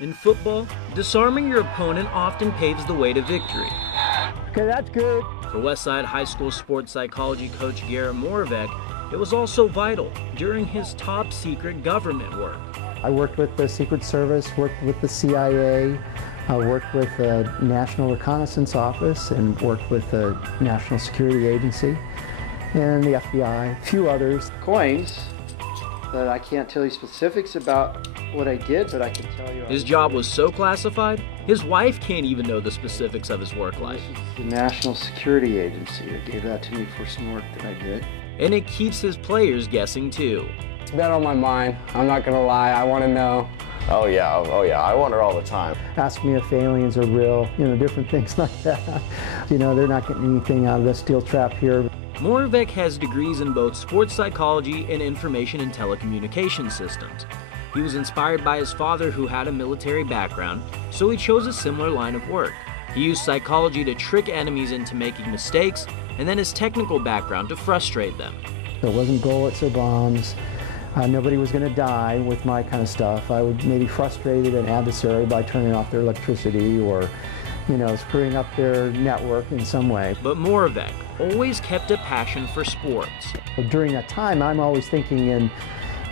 In football, disarming your opponent often paves the way to victory. Okay, that's good. For Westside High School sports psychology coach Garet Moravec, it was also vital during his top-secret government work. I worked with the Secret Service, worked with the CIA, worked with the National Reconnaissance Office, and worked with the National Security Agency, and the FBI, a few others. Coins, but I can't tell you specifics about what I did, but I can tell you... His job was so classified, his wife can't even know the specifics of his work life. The National Security Agency, they gave that to me for some work that I did. And it keeps his players guessing too. It's been on my mind, I'm not gonna lie, I wanna know. Oh yeah, I wonder all the time. Ask me if aliens are real, different things like that. They're not getting anything out of this steel trap here. Moravec has degrees in both sports psychology and information and telecommunication systems. He was inspired by his father, who had a military background, so he chose a similar line of work. He used psychology to trick enemies into making mistakes, and then his technical background to frustrate them. There wasn't bullets or bombs. Nobody was going to die with my kind of stuff. I would maybe frustrate an adversary by turning off their electricity or, screwing up their network in some way. But Moravec always kept a passion for sports. During that time, I'm always thinking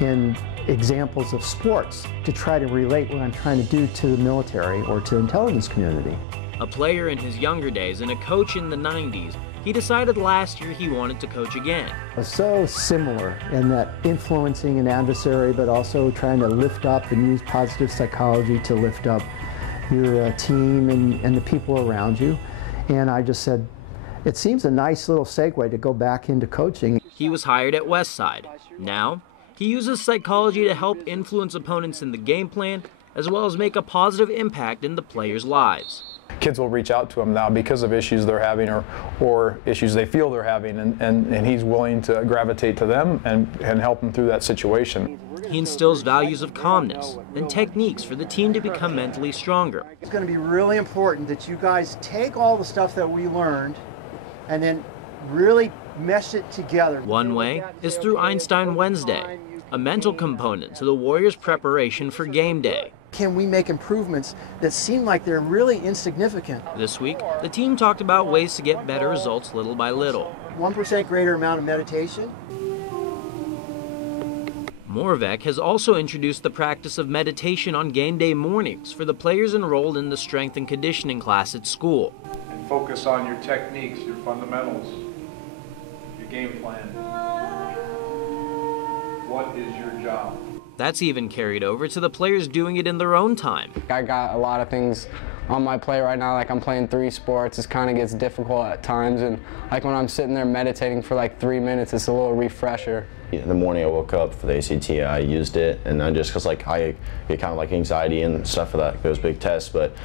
in examples of sports to try to relate what I'm trying to do to the military or to the intelligence community. A player in his younger days and a coach in the 90s, he decided last year he wanted to coach again. It's so similar in that influencing an adversary, but also trying to lift up and use positive psychology to lift up your team and the people around you. And I just said, it seems a nice little segue to go back into coaching. He was hired at Westside. Now, he uses psychology to help influence opponents in the game plan, as well as make a positive impact in the players' lives. Kids will reach out to him now because of issues they're having or issues they feel they're having, and he's willing to gravitate to them and help them through that situation. He instills values of calmness and techniques for the team to become mentally stronger. It's going to be really important that you guys take all the stuff that we learned and then really mesh it together. One way is through Einstein Wednesday, a mental component to the Warriors' preparation for game day. Can we make improvements that seem like they're really insignificant? This week, the team talked about ways to get better results little by little. 1% greater amount of meditation. Moravec has also introduced the practice of meditation on game day mornings for the players enrolled in the strength and conditioning class at school. And focus on your techniques, your fundamentals, your game plan. What is your job? That's even carried over to the players doing it in their own time. I got a lot of things on my plate right now, like I'm playing 3 sports. It kind of gets difficult at times, and like when I'm sitting there meditating for like 3 minutes, it's a little refresher. In the morning I woke up for the ACT, I used it, and then just because I get kind of like anxiety and stuff for that, those big tests, but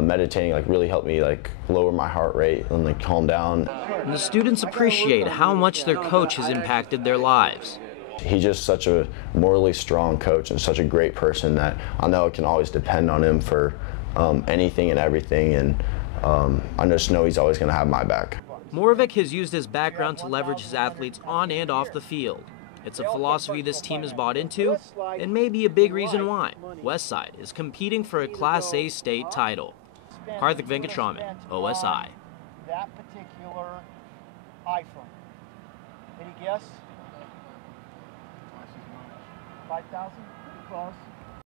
meditating really helped me lower my heart rate and calm down. And the students appreciate how much their coach has impacted their lives. He's just such a morally strong coach and such a great person that I know I can always depend on him for anything and everything, and I just know he's always going to have my back. Moravec has used his background to leverage his athletes on and off the field. It's a philosophy this team has bought into, and maybe a big reason why Westside is competing for a Class A state title. Karthik Venkatraman, OSI. That particular iPhone. Any guess? 5,000? Pretty close.